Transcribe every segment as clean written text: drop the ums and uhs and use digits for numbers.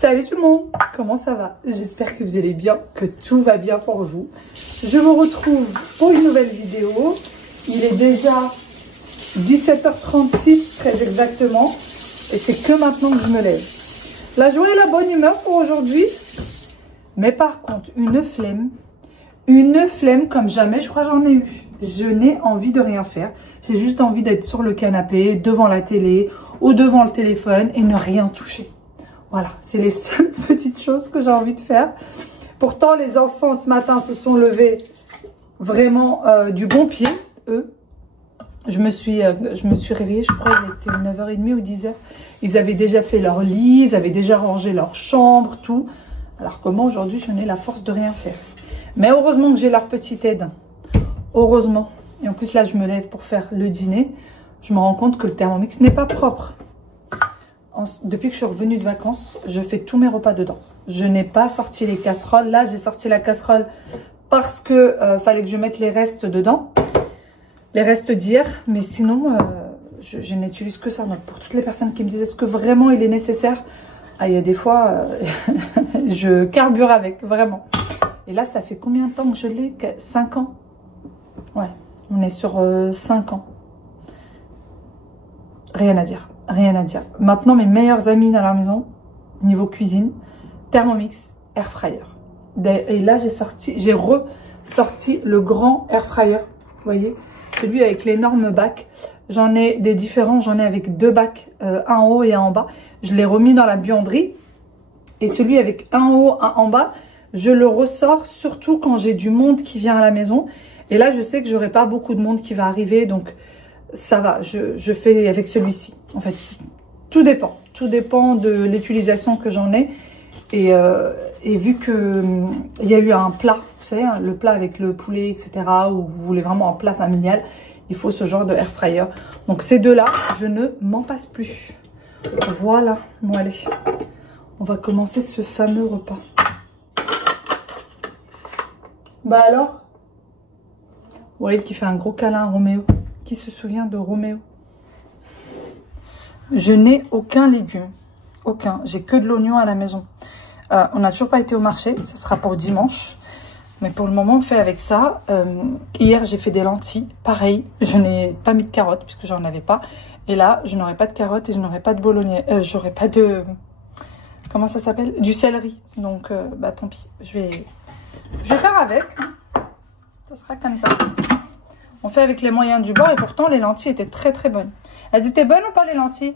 Salut tout le monde, comment ça va? J'espère que vous allez bien, que tout va bien pour vous. Je vous retrouve pour une nouvelle vidéo. Il est déjà 17h36 très exactement et c'est que maintenant que je me lève. La joie et la bonne humeur pour aujourd'hui, mais par contre une flemme comme jamais je crois j'en ai eu. Je n'ai envie de rien faire, j'ai juste envie d'être sur le canapé, devant la télé ou devant le téléphone et ne rien toucher. Voilà, c'est les seules petites choses que j'ai envie de faire. Pourtant, les enfants, ce matin, se sont levés vraiment du bon pied, eux. Je me suis réveillée, je crois qu'il était 9h30 ou 10h. Ils avaient déjà fait leur lit, ils avaient déjà rangé leur chambre, tout. Alors que moi, aujourd'hui, je n'ai la force de rien faire. Mais heureusement que j'ai leur petite aide. Heureusement. Et en plus, là, je me lève pour faire le dîner. Je me rends compte que le Thermomix n'est pas propre. Depuis que je suis revenue de vacances, je fais tous mes repas dedans. Je n'ai pas sorti les casseroles. Là, j'ai sorti la casserole parce que fallait que je mette les restes dedans. Les restes d'hier. Mais sinon, je n'utilise que ça. Donc, pour toutes les personnes qui me disent, est-ce que vraiment il est nécessaire? Ah, il y a des fois, je carbure avec, vraiment. Et là, ça fait combien de temps que je l'ai? 5 ans. Ouais, on est sur 5 ans. Rien à dire. Rien à dire. Maintenant, mes meilleurs amis dans la maison, niveau cuisine, Thermomix, Air Fryer. Et là, j'ai ressorti le grand Air Fryer. Vous voyez, celui avec l'énorme bac. J'en ai des différents. J'en ai avec 2 bacs, un en haut et un en bas. Je l'ai remis dans la buanderie. Et celui avec un en haut, un en bas, je le ressors surtout quand j'ai du monde qui vient à la maison. Et là, je sais que j'aurai pas beaucoup de monde qui va arriver. Donc, ça va, je fais avec celui-ci. En fait, tout dépend. Tout dépend de l'utilisation que j'en ai. Et vu que il y a eu un plat, vous savez, hein, le plat avec le poulet, etc., où vous voulez vraiment un plat familial, il faut ce genre de air fryer. Donc ces deux-là, je ne m'en passe plus. Voilà. Bon, allez, on va commencer ce fameux repas. Bah alors, Walid qui fait un gros câlin à Roméo. Qui se souvient de Roméo? Je n'ai aucun légume. Aucun. J'ai que de l'oignon à la maison. On n'a toujours pas été au marché. Ça sera pour dimanche. Mais pour le moment, on fait avec ça. Hier, j'ai fait des lentilles. Pareil, je n'ai pas mis de carottes puisque j'en avais pas. Et là, je n'aurai pas de carottes et je n'aurai pas de bolognaise. J'aurai pas de... Comment ça s'appelle? Du céleri. Donc, bah tant pis. Je vais faire avec. Ça sera comme ça. On fait avec les moyens du bord et pourtant les lentilles étaient très très bonnes. Elles étaient bonnes ou pas les lentilles?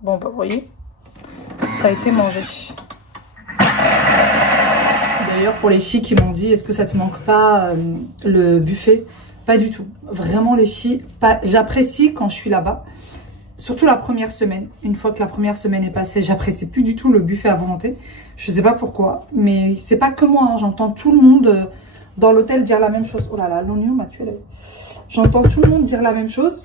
Bon bah vous voyez, ça a été mangé. D'ailleurs pour les filles qui m'ont dit est-ce que ça te manque pas le buffet? Pas du tout. Vraiment les filles, j'apprécie quand je suis là-bas. Surtout la première semaine. Une fois que la première semaine est passée, j'apprécie plus du tout le buffet à volonté. Je sais pas pourquoi, mais c'est pas que moi, hein. J'entends tout le monde... dans l'hôtel dire la même chose. Oh là là, l'oignon m'a tué. J'entends tout le monde dire la même chose.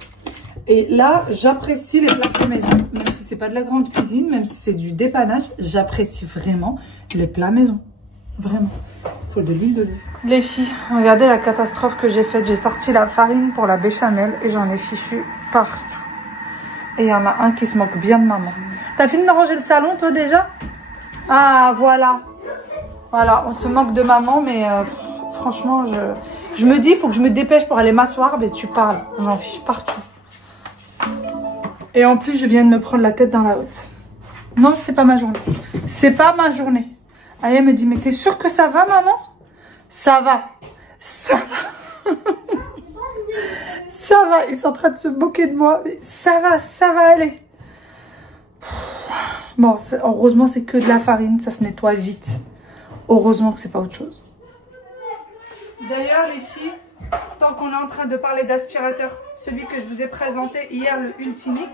Et là, j'apprécie les plats faits maison. Même si c'est pas de la grande cuisine, même si c'est du dépannage, j'apprécie vraiment les plats maison. Vraiment. Il faut de l'huile d'olive. Les filles, regardez la catastrophe que j'ai faite. J'ai sorti la farine pour la béchamel et j'en ai fichu partout. Et il y en a un qui se moque bien de maman. T'as fini de ranger le salon, toi, déjà? Ah, voilà. Voilà, on se moque de maman, mais... franchement, je me dis, il faut que je me dépêche pour aller m'asseoir. Mais tu parles, j'en fiche partout. Et en plus, je viens de me prendre la tête dans la haute. Non, c'est pas ma journée. C'est pas ma journée. Aya me dit, mais t'es sûre que ça va, maman? Ça va. Ça va. Ça va. Ils sont en train de se moquer de moi. Mais ça va aller. Bon, heureusement, c'est que de la farine. Ça se nettoie vite. Heureusement que c'est pas autre chose. D'ailleurs les filles, tant qu'on est en train de parler d'aspirateur, celui que je vous ai présenté hier, le Ultinic,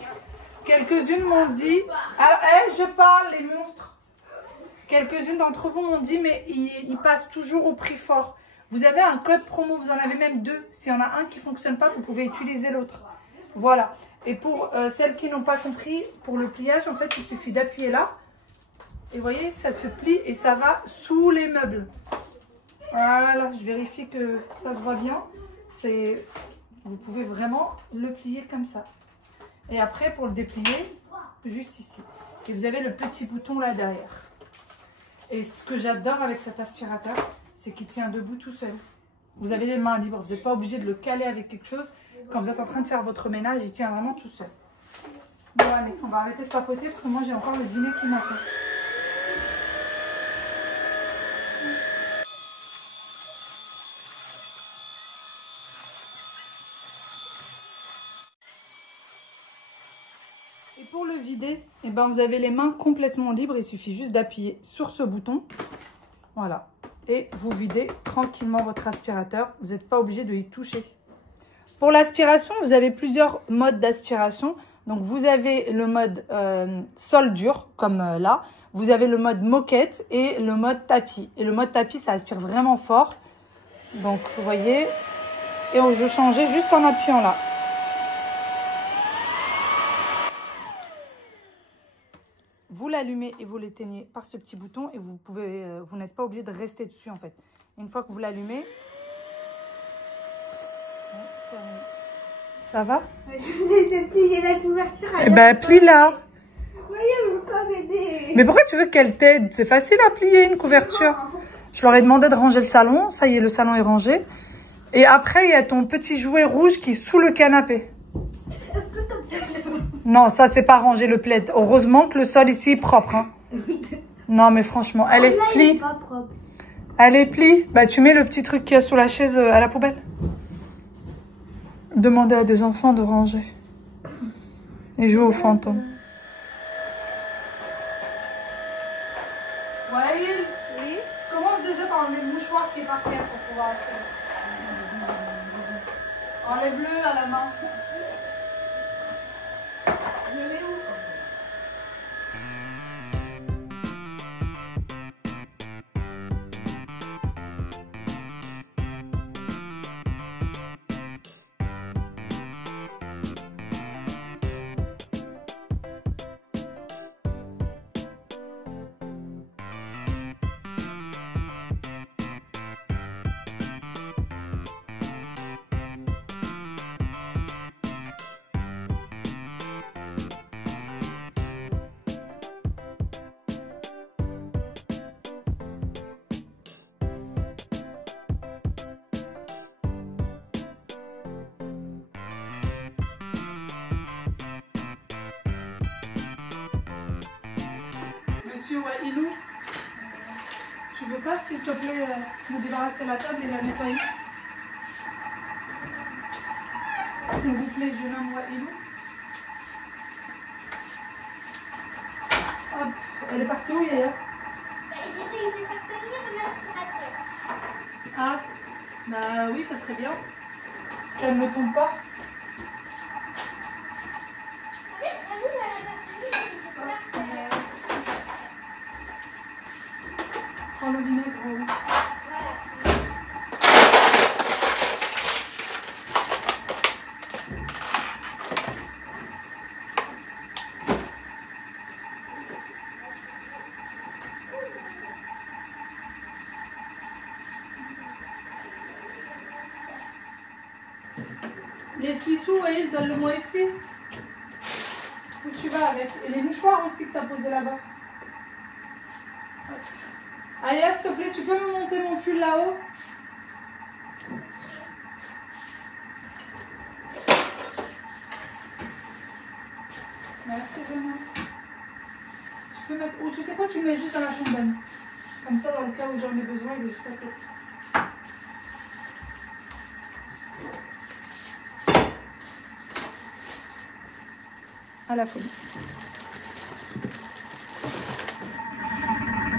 quelques-unes m'ont dit, alors, je parle les monstres, quelques-unes d'entre vous m'ont dit, mais il passe toujours au prix fort. Vous avez un code promo, vous en avez même 2. S'il y en a un qui ne fonctionne pas, vous pouvez utiliser l'autre. Voilà. Et pour celles qui n'ont pas compris, pour le pliage, en fait, il suffit d'appuyer là. Et vous voyez, ça se plie et ça va sous les meubles. Voilà, je vérifie que ça se voit bien. Vous pouvez vraiment le plier comme ça. Et après, pour le déplier, juste ici. Et vous avez le petit bouton là derrière. Et ce que j'adore avec cet aspirateur, c'est qu'il tient debout tout seul. Vous avez les mains libres, vous n'êtes pas obligé de le caler avec quelque chose. Quand vous êtes en train de faire votre ménage, il tient vraiment tout seul. Bon allez, on va arrêter de papoter parce que moi j'ai encore le dîner qui m'attend. Et pour le vider, eh ben, vous avez les mains complètement libres. Il suffit juste d'appuyer sur ce bouton. Voilà. Et vous videz tranquillement votre aspirateur. Vous n'êtes pas obligé de y toucher. Pour l'aspiration, vous avez plusieurs modes d'aspiration. Donc, vous avez le mode sol dur, comme là. Vous avez le mode moquette et le mode tapis. Et le mode tapis, ça aspire vraiment fort. Donc, vous voyez. Et je changeais juste en appuyant là. Vous l'allumez et vous l'éteignez par ce petit bouton et vous n'êtes pas obligé de rester dessus en fait. Une fois que vous l'allumez, ça va? Je vais plier la couverture. Eh ben, plie-la. Voyez, elle ne veut pas m'aider. Mais pourquoi tu veux qu'elle t'aide? C'est facile à plier une couverture. Je leur ai demandé de ranger le salon. Ça y est, le salon est rangé. Et après, il y a ton petit jouet rouge qui est sous le canapé. Non, ça, c'est pas ranger le plaid. Heureusement que le sol ici est propre. Hein. Non, mais franchement, allez, plie. Allez, plie. Bah, tu mets le petit truc qu'il y a sous la chaise à la poubelle. Demandez à des enfants de ranger. Et jouer aux fantômes. Waïl, oui. Commence déjà par enlever le mouchoir qui est par terre pour pouvoir aspirer. Enlève-le à la main. Je vais où? Monsieur Wailou, tu veux pas, s'il te plaît, me débarrasser la table et la nettoyer? S'il vous plaît, jeune homme Wailou. Hop, elle est partie où, Yaya? J'essaie de faire tenir l'aspirateur. Ah, bah oui, ça serait bien. Qu'elle ne tombe pas. Prends le vinaigre. L'essuie-tout, Waïl, donne-le-moi ici. Où tu vas avec? Et les mouchoirs aussi que tu as posés là-bas. Aya, s'il te plaît, tu peux me monter mon pull là-haut? Merci vraiment. Tu peux mettre... Ou tu sais quoi, tu le mets juste dans la chambre d'amis. Comme ça, dans le cas où j'en ai besoin, il est juste à côté. À la folie.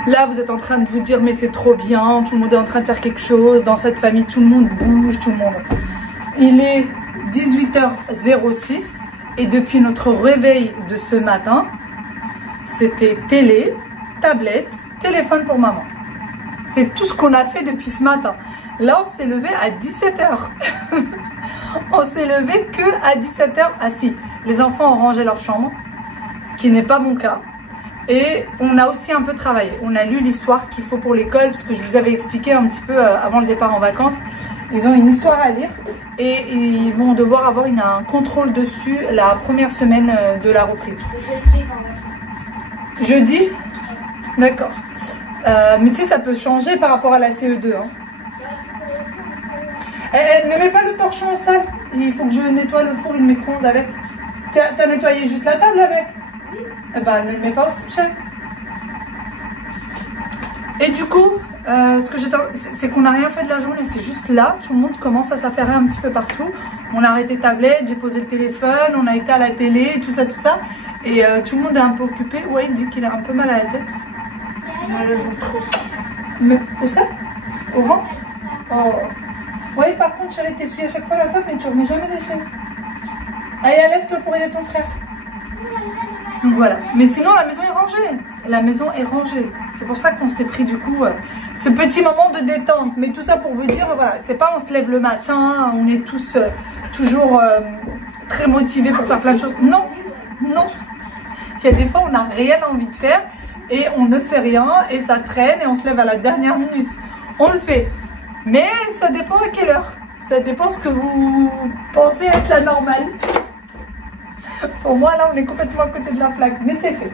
Là, vous êtes en train de vous dire, mais c'est trop bien, tout le monde est en train de faire quelque chose. Dans cette famille, tout le monde bouge, tout le monde. Il est 18h06 et depuis notre réveil de ce matin, c'était télé, tablette, téléphone pour maman. C'est tout ce qu'on a fait depuis ce matin. Là, on s'est levé à 17h. On s'est levé que à 17h. Ah si, les enfants ont rangé leur chambre, ce qui n'est pas mon cas. Et on a aussi un peu travaillé. On a lu l'histoire qu'il faut pour l'école, parce que je vous avais expliqué un petit peu avant le départ en vacances. Ils ont une histoire à lire et ils vont devoir avoir un contrôle dessus la première semaine de la reprise. Jeudi? D'accord. Mais tu sais, ça peut changer par rapport à la CE2. Hein. Ne mets pas le torchon au sale. Il faut que je nettoie le four et le micro-ondes avec. T'as nettoyé juste la table avec? Eh ben, ne le mets pas au sachet. Et du coup, ce que c'est qu'on n'a rien fait de la journée. C'est juste là, tout le monde commence à s'affairer un petit peu partout. On a arrêté tablette, j'ai posé le téléphone, on a été à la télé, tout ça, tout ça. Et tout le monde est un peu occupé. Ouais, il dit qu'il a un peu mal à la tête. Mal au ventre aussi. Mais où ça? Au ventre? Oh. Ouais, par contre, chérie, t'essuies à chaque fois la table, mais tu remets jamais les chaises. Allez, lève-toi pour aider ton frère. Donc voilà. Mais sinon, la maison est rangée. La maison est rangée. C'est pour ça qu'on s'est pris du coup ce petit moment de détente. Mais tout ça pour vous dire, voilà, c'est pas on se lève le matin, on est tous toujours très motivés pour faire plein de choses. Non, non. Il y a des fois, on n'a rien envie de faire et on ne fait rien et ça traîne et on se lève à la dernière minute. On le fait. Mais ça dépend à quelle heure. Ça dépend ce que vous pensez être la normale. Pour moi, là, on est complètement à côté de la plaque. Mais c'est fait.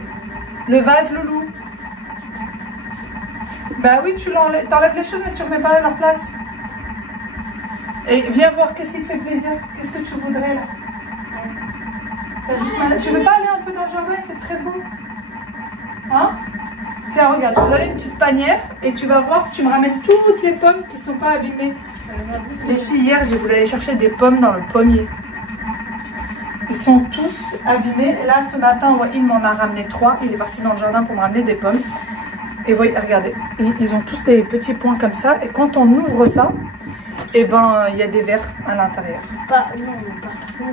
Le vase, loulou. Bah oui, tu t'enlèves les choses, mais tu remets pas à leur place. Et viens voir, qu'est-ce qui te fait plaisir? Qu'est-ce que tu voudrais, là? Juste mal... Tu veux pas aller un peu dans le jardin? Il fait très beau. Hein? Tiens, regarde, je vais te donner une petite panière et tu vas voir, tu me ramènes toutes les pommes qui ne sont pas abîmées. Les filles, hier, j'ai voulu aller chercher des pommes dans le pommier. Ils sont tous abîmés. Et là, ce matin, ouais, il m'en a ramené 3. Il est parti dans le jardin pour me ramener des pommes. Et voyez, regardez, ils ont tous des petits points comme ça. Et quand on ouvre ça, eh ben, il y a des vers à l'intérieur. Non.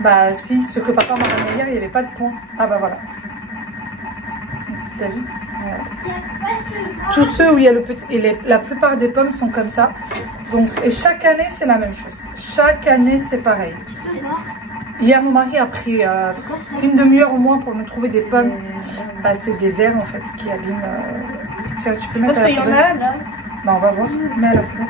Bah si, ce que papa m'a ramené hier, il n'y avait pas de points. Ah bah voilà. T'as vu? Tous ceux où il y a le petit... Et la plupart des pommes sont comme ça. Donc, et chaque année, c'est la même chose. Chaque année, c'est pareil. Hier, mon mari a pris une demi-heure au moins pour nous trouver des pommes. Bah, c'est des vers, en fait, qui abîment... Tiens, tu peux mettre à la poubelle. Parce qu'il y en a, là. Bah, on va voir. Mets à la poubelle.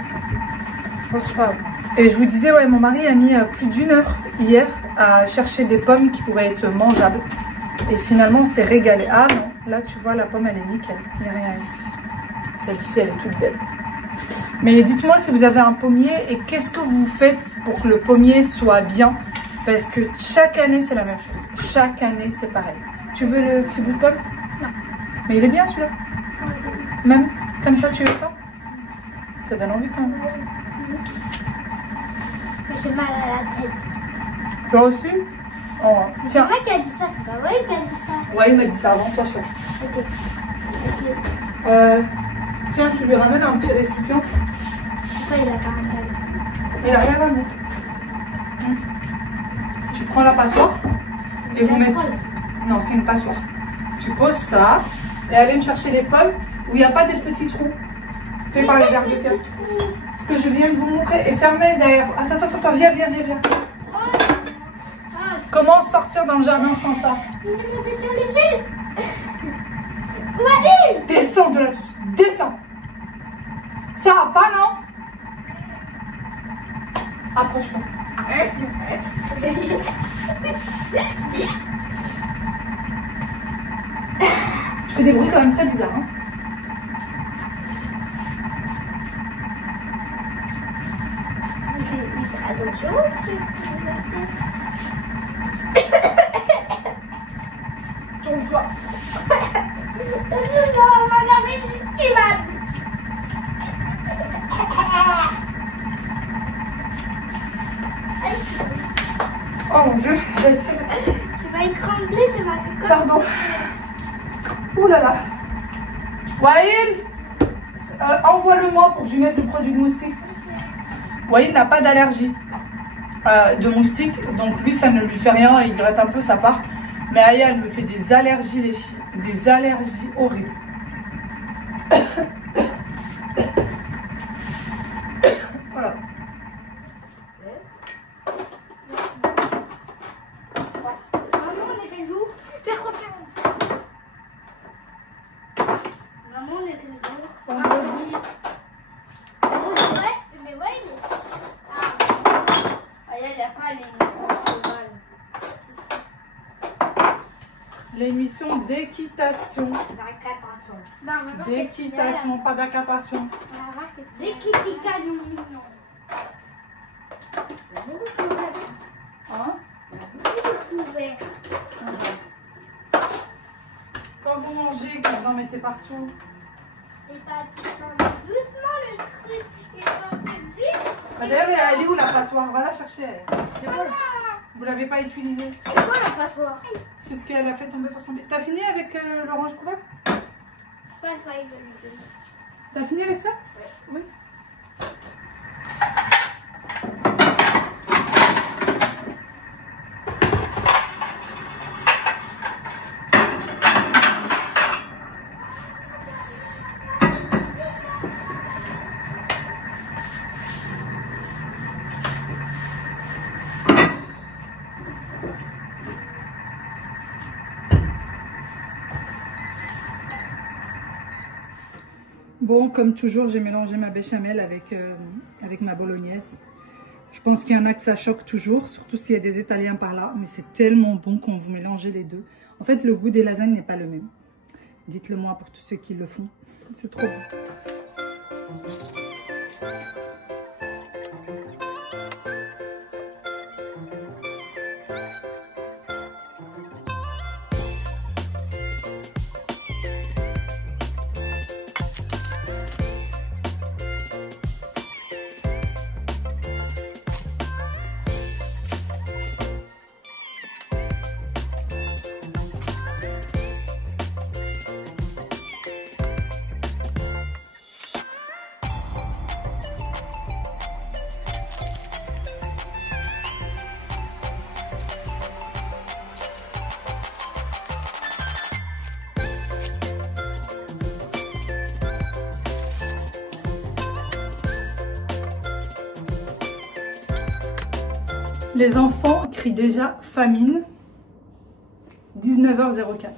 Oh, c'est pas grave. Et je vous disais, ouais, mon mari a mis plus d'1 heure hier à chercher des pommes qui pouvaient être mangeables. Et finalement, on s'est régalé. Ah non, là, tu vois, la pomme, elle est nickel. Il n'y a rien ici. Celle-ci, elle est toute belle. Mais dites-moi si vous avez un pommier et qu'est-ce que vous faites pour que le pommier soit bien. Parce que chaque année, c'est la même chose. Chaque année, c'est pareil. Tu veux le petit bout de pomme? Non. Mais il est bien, celui-là. Même comme ça, tu veux pas? Ça donne envie quand même. J'ai mal à la tête. Toi aussi? Oh, c'est moi qui a dit ça, c'est pas moi qui a dit ça. Ouais, il m'a dit ça avant toi, chef. Ok. Tiens, tu lui ramènes un petit récipient. Pourquoi il a pas un Il a rien ramené. Tu prends la passoire et vous mettez... Non, c'est une passoire. Tu poses ça et allez me chercher les pommes où il n'y a pas des petits trous faits par les vers de terre. Ce que je viens de vous montrer est fermé derrière. Attends, viens. Comment sortir dans le jardin sans ça? Il est monté sur l'échelle. Ouais, descends de là-dessus. Descends. Ça va pas, non? Approche-toi. Tu fais des bruits quand même très bizarres. Hein? Attention. Tourne-toi. Oh mon Dieu, tu vas écrabler, tu vas faire. Pardon. Ouh là là. Waïl, envoie-le-moi pour que je lui mette le produit de moustique. Waïl n'a pas d'allergie de moustique, donc lui ça ne lui fait rien, il gratte un peu sa part. Mais Aya, elle me fait des allergies, les filles. Des allergies horribles. Voilà. Maman, on est des jours super contents. Maman, on est des jours. Vendredi. Mais ouais, il est... Aya, il n'y a pas les nuits sans cheval. Les nuits Compétition d'équitation. D'équitation, pas d'accatation. D'équitation. Hein? Quand vous mangez, que vous en mettez partout. Et pas doucement le truc. Il faut vite. D'ailleurs, elle est où la passoire? Va la chercher. C'est bon. Vous l'avez pas utilisée. C'est quoi la passoire? C'est ce qu'elle a fait tomber sur son pied. T'as fini avec l'orange couvert? Passoire, il veut lui donner. T'as fini avec ça? Oui. Bon, comme toujours, j'ai mélangé ma béchamel avec ma bolognaise. Je pense qu'il y en a que ça choque toujours, surtout s'il y a des Italiens par là. Mais c'est tellement bon quand vous mélangez les deux. En fait, le goût des lasagnes n'est pas le même. Dites-le moi pour tous ceux qui le font. C'est trop bon. Les enfants crient déjà famine. 19h04.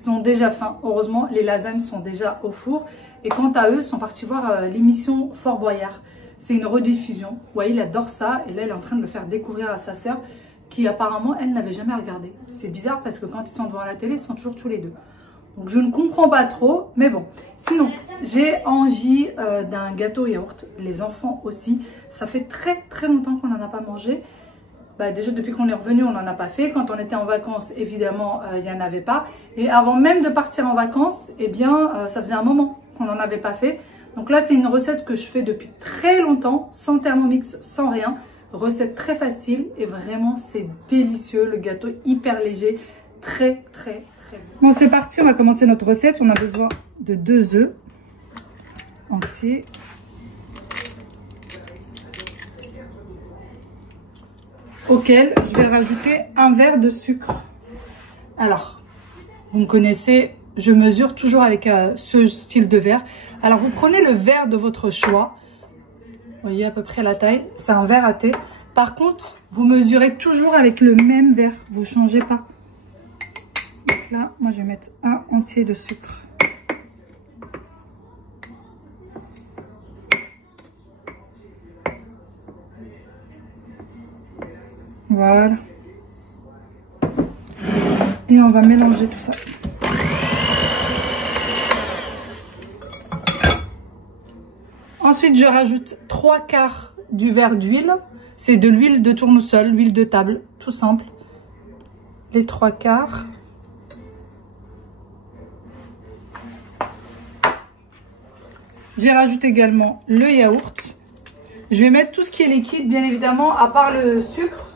Ils ont déjà faim. Heureusement, les lasagnes sont déjà au four. Et quant à eux, ils sont partis voir l'émission Fort Boyard. C'est une rediffusion. Vous voyez, il adore ça. Et là, il est en train de le faire découvrir à sa sœur, qui apparemment, elle n'avait jamais regardé. C'est bizarre parce que quand ils sont devant la télé, ils sont toujours tous les deux. Donc, je ne comprends pas trop. Mais bon. Sinon, j'ai envie d'un gâteau yaourt. Les enfants aussi. Ça fait très très longtemps qu'on n'en a pas mangé. Bah déjà, depuis qu'on est revenu, on n'en a pas fait. Quand on était en vacances, évidemment, il n'y en avait pas. Et avant même de partir en vacances, eh bien, ça faisait un moment qu'on n'en avait pas fait. Donc là, c'est une recette que je fais depuis très longtemps, sans Thermomix, sans rien. Recette très facile et vraiment, c'est délicieux. Le gâteau hyper léger, très, très, très bon. Bon, c'est parti, on va commencer notre recette. On a besoin de 2 œufs entiers. Auquel je vais rajouter un verre de sucre. Alors, vous me connaissez, je mesure toujours avec ce style de verre. Alors, vous prenez le verre de votre choix. Vous voyez à peu près la taille. C'est un verre à thé. Par contre, vous mesurez toujours avec le même verre. Vous ne changez pas. Donc là, moi, je vais mettre un entier de sucre. Voilà. Et on va mélanger tout ça. Ensuite, je rajoute 3/4 du verre d'huile. C'est de l'huile de tournesol, l'huile de table, tout simple. Les 3/4. J'ai rajouté également le yaourt. Je vais mettre tout ce qui est liquide, bien évidemment, à part le sucre.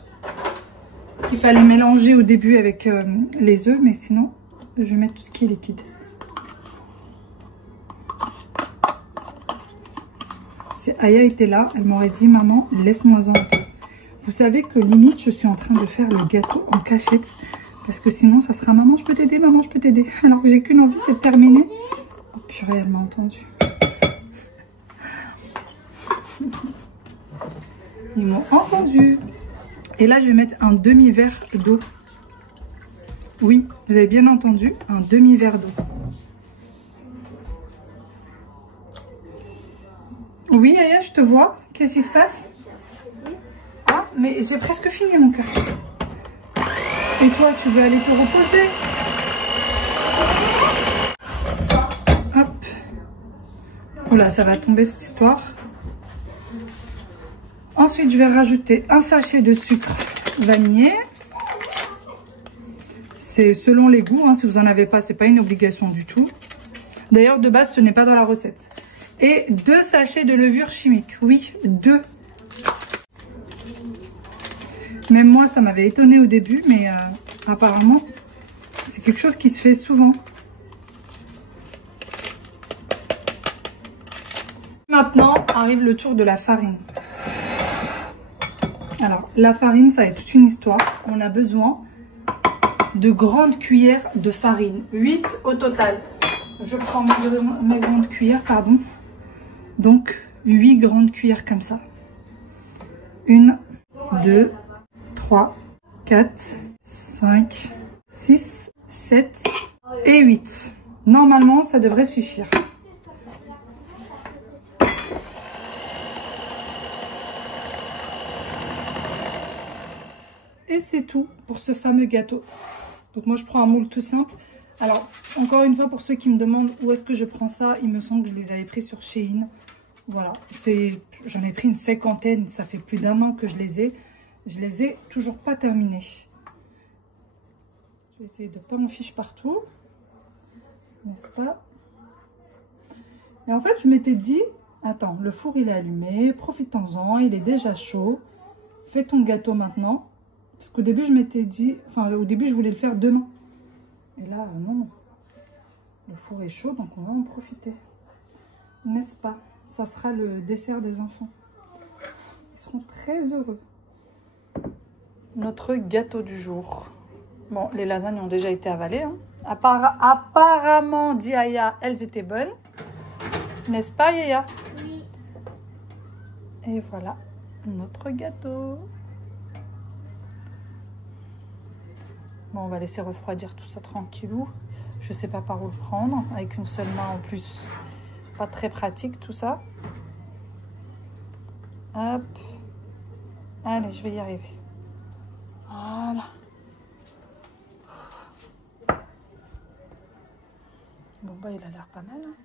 Qu'il fallait mélanger au début avec les œufs, mais sinon je vais mettre tout ce qui est liquide. Si Aya était là, elle m'aurait dit maman, laisse-moi en. Vous savez que limite je suis en train de faire le gâteau en cachette parce que sinon ça sera maman je peux t'aider, maman je peux t'aider. Alors que j'ai qu'une envie, c'est de terminer. Oh purée, elle m'a entendu. Ils m'ont entendu. Et là, je vais mettre un demi-verre d'eau. Oui, vous avez bien entendu, un demi-verre d'eau. Oui, Aya, je te vois. Qu'est-ce qui se passe? Ah, mais j'ai presque fini, mon cœur. Et toi, tu veux aller te reposer? Oula, ça va tomber cette histoire. Ensuite, je vais rajouter un sachet de sucre vanillé. C'est selon les goûts, hein. Si vous n'en avez pas, c'est pas une obligation du tout. D'ailleurs, de base, ce n'est pas dans la recette. Et 2 sachets de levure chimique. Oui, 2. Même moi, ça m'avait étonné au début, mais apparemment, c'est quelque chose qui se fait souvent. Maintenant, arrive le tour de la farine. Alors, la farine, ça va être toute une histoire. On a besoin de grandes cuillères de farine. 8 au total. Je prends mes grandes cuillères, pardon. Donc, 8 grandes cuillères comme ça. 1, 2, 3, 4, 5, 6, 7 et 8. Normalement, ça devrait suffire. Et c'est tout pour ce fameux gâteau. Donc moi, je prends un moule tout simple. Alors, encore une fois, pour ceux qui me demandent où est-ce que je prends ça, il me semble que je les avais pris sur Shein. Voilà, j'en ai pris une 50aine, ça fait plus d'1 an que je les ai. Je les ai toujours pas terminés. Je vais essayer de ne pas m'en fiche partout. N'est-ce pas? Et en fait, je m'étais dit, attends, le four il est allumé, profitons-en, il est déjà chaud. Fais ton gâteau maintenant. Parce qu'au début, je m'étais dit, enfin, au début, je voulais le faire demain. Et là, non. Le four est chaud, donc on va en profiter. N'est-ce pas? Ça sera le dessert des enfants. Ils seront très heureux. Notre gâteau du jour. Bon, les lasagnes ont déjà été avalées. Hein. Apparemment, dit Aya, elles étaient bonnes. N'est-ce pas, Yaya? Oui. Et voilà, notre gâteau. Bon, on va laisser refroidir tout ça tranquillou. Je sais pas par où le prendre. Avec une seule main en plus. Pas très pratique tout ça. Hop. Allez, je vais y arriver. Voilà. Bon, bah, il a l'air pas mal. Hein.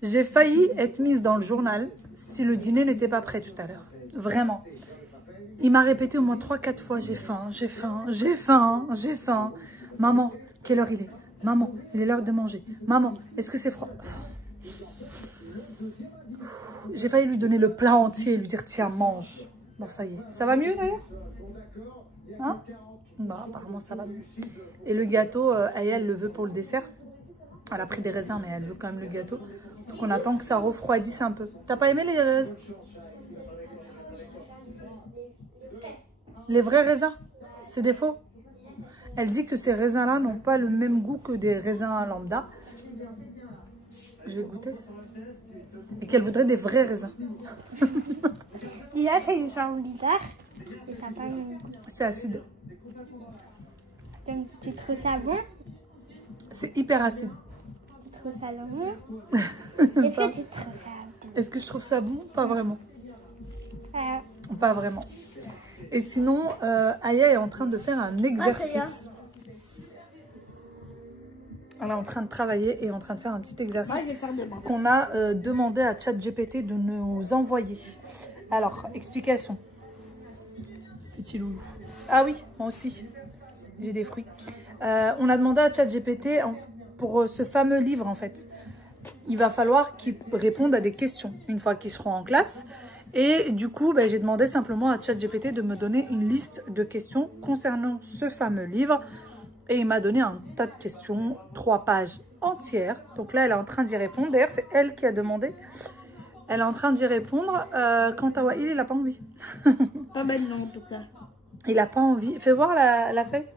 J'ai failli être mise dans le journal si le dîner n'était pas prêt tout à l'heure. Vraiment. Il m'a répété au moins 3-4 fois, j'ai faim, j'ai faim, j'ai faim, j'ai faim. Maman, quelle heure il est? Maman, il est l'heure de manger. Maman, est-ce que c'est froid? J'ai failli lui donner le plat entier et lui dire, tiens, mange. Bon, ça y est. Ça va mieux, d'ailleurs? Hein? Bah, apparemment, ça va mieux. Et le gâteau, Aya, elle le veut pour le dessert. Elle a pris des raisins, mais elle veut quand même le gâteau. Donc, on attend que ça refroidisse un peu. T'as pas aimé les raisins? Les vrais raisins, c'est des faux. Elle dit que ces raisins-là n'ont pas le même goût que des raisins lambda. Je vais goûter. Et qu'elle voudrait des vrais raisins. Déjà, c'est une forme bizarre. C'est acide. Donc, tu trouves ça bon? C'est hyper acide. Tu trouves ça bon? Est-ce que tu trouves ça bon? Est-ce que je trouve ça bon? Pas vraiment. Pas vraiment. Et sinon, Aya est en train de faire un exercice. Elle est en train de travailler et en train de faire un petit exercice qu'on a demandé à ChatGPT de nous envoyer. Alors, explication. Petit loulou. Ah oui, moi aussi. J'ai des fruits. On a demandé à ChatGPT pour ce fameux livre, en fait. Il va falloir qu'il réponde à des questions une fois qu'ils seront en classe. Et du coup, j'ai demandé simplement à ChatGPT de me donner une liste de questions concernant ce fameux livre. Et il m'a donné un tas de questions, 3 pages entières. Donc là, elle est en train d'y répondre. D'ailleurs, c'est elle qui a demandé. Elle est en train d'y répondre. Quant à Wael, il n'a pas envie. Pas maintenant, en tout cas. Il n'a pas envie. Fais voir la feuille.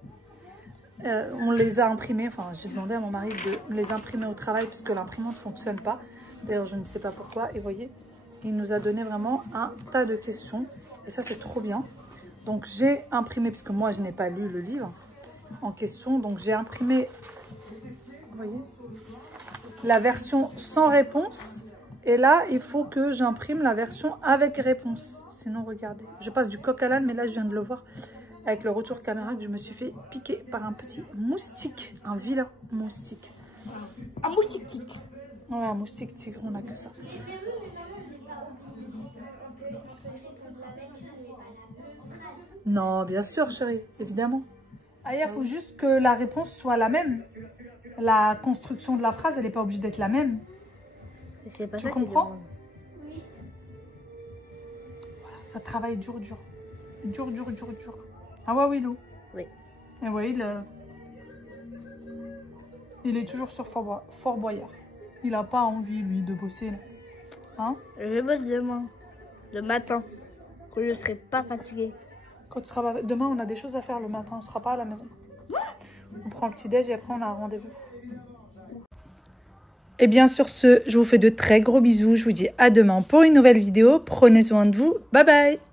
On les a imprimées. Enfin, j'ai demandé à mon mari de les imprimer au travail puisque l'imprimante ne fonctionne pas. D'ailleurs, je ne sais pas pourquoi. Et vous voyez, il nous a donné vraiment un tas de questions. Et ça, c'est trop bien. Donc, j'ai imprimé, parce que moi, je n'ai pas lu le livre en question. Donc, j'ai imprimé, vous voyez, la version sans réponse. Et là, il faut que j'imprime la version avec réponse. Sinon, regardez. Je passe du coq à l'âne, mais là, je viens de le voir avec le retour caméra que je me suis fait piquer par un petit moustique. Un vilain moustique. Un moustique. Ouais, un moustique tigre, on n'a que ça. Non, bien sûr, chérie, évidemment. Aya, il faut juste que la réponse soit la même. La construction de la phrase, elle n'est pas obligée d'être la même. Pas tu comprends? Oui. Voilà, ça travaille dur. Dur. Ah ouais, oui, Lou. Oui. Et ouais, il est toujours sur Fort Boyard. Il n'a pas envie, lui, de bosser, là. Hein? Je bosse demain. Le matin. Quand je ne serai pas fatiguée. Demain, on a des choses à faire le matin. On ne sera pas à la maison. On prend le petit-déj et après, on a un rendez-vous. Et bien, sur ce, je vous fais de très gros bisous. Je vous dis à demain pour une nouvelle vidéo. Prenez soin de vous. Bye bye!